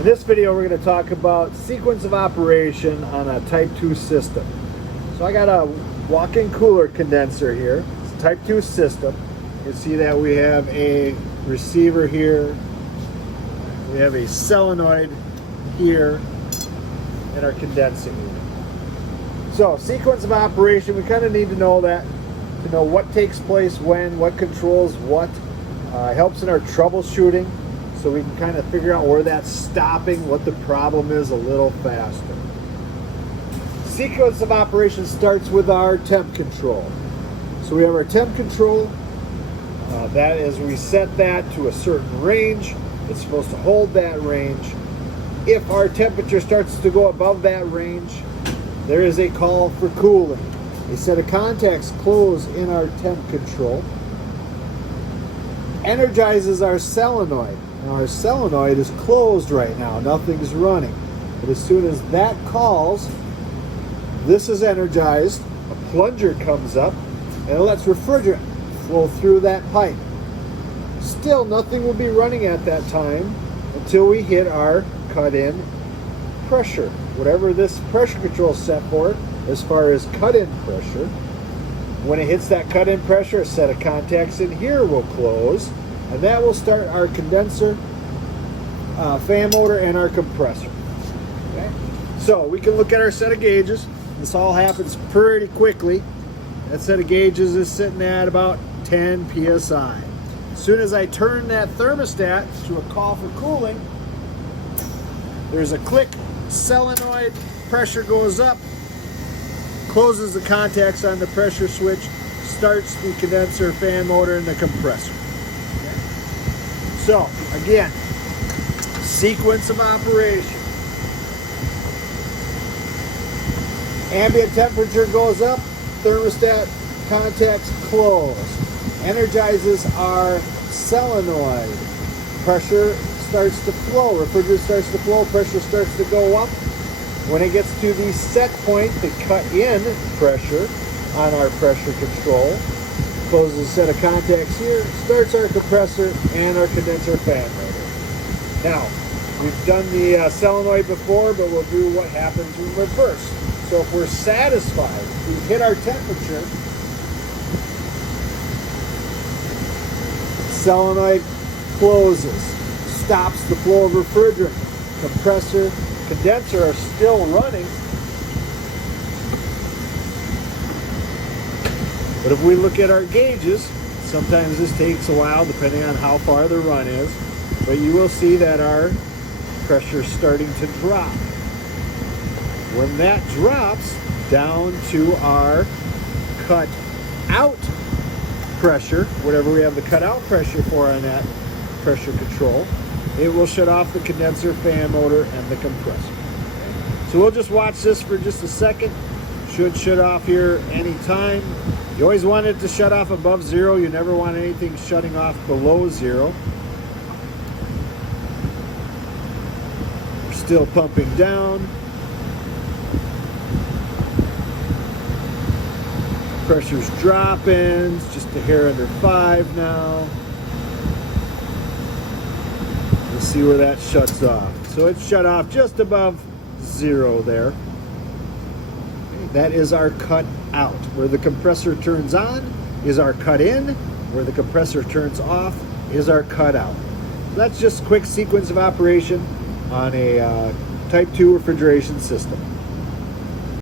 In this video, we're going to talk about sequence of operation on a Type 2 system. So I got a walk-in cooler condenser here. It's a Type 2 system. You can see that we have a receiver here. We have a solenoid here in our condensing unit. So sequence of operation, we kind of need to know that, to know what takes place when, what controls what. Helps in our troubleshooting, so we can kind of figure out where that's stopping, what the problem is a little faster. Sequence of operation starts with our temp control. So we have our temp control. That is, we set that to a certain range. It's supposed to hold that range. If our temperature starts to go above that range, there is a call for cooling. A set of contacts close in our temp control. Energizes our solenoid. Now our solenoid is closed right now, nothing's running. But as soon as that calls, this is energized, a plunger comes up, and it lets refrigerant flow through that pipe. Still, nothing will be running at that time until we hit our cut-in pressure. Whatever this pressure control is set for, as far as cut-in pressure, when it hits that cut-in pressure, a set of contacts in here will close, and that will start our condenser, fan motor, and our compressor. Okay? So we can look at our set of gauges. This all happens pretty quickly. That set of gauges is sitting at about 10 psi. As soon as I turn that thermostat to a call for cooling, there's a click, solenoid, pressure goes up, closes the contacts on the pressure switch, starts the condenser, fan motor, and the compressor. Okay. So, again, sequence of operation. Ambient temperature goes up, thermostat contacts close. Energizes our solenoid. Pressure starts to flow, refrigerant starts to flow, pressure starts to go up. When it gets to the set point, the cut-in pressure on our pressure control, closes a set of contacts here, starts our compressor and our condenser fan motor. Now, we've done the solenoid before, but we'll do what happens in reverse. So if we're satisfied, we hit our temperature, solenoid closes, stops the flow of refrigerant, compressor, condenser are still running. But if we look at our gauges, sometimes this takes a while depending on how far the run is, but you will see that our pressure is starting to drop. When that drops down to our cut out pressure, whatever we have the cut out pressure for on that pressure control, it will shut off the condenser, fan motor, and the compressor. So we'll just watch this for just a second. Should shut off here anytime. You always want it to shut off above zero. You never want anything shutting off below zero. We're still pumping down. Pressure's dropping. It's just a hair under 5 now. See where that shuts off. So it's shut off just above 0 there. Okay, that is our cut out. Where the compressor turns on is our cut in. Where the compressor turns off is our cut out. So that's just a quick sequence of operation on a Type 2 refrigeration system.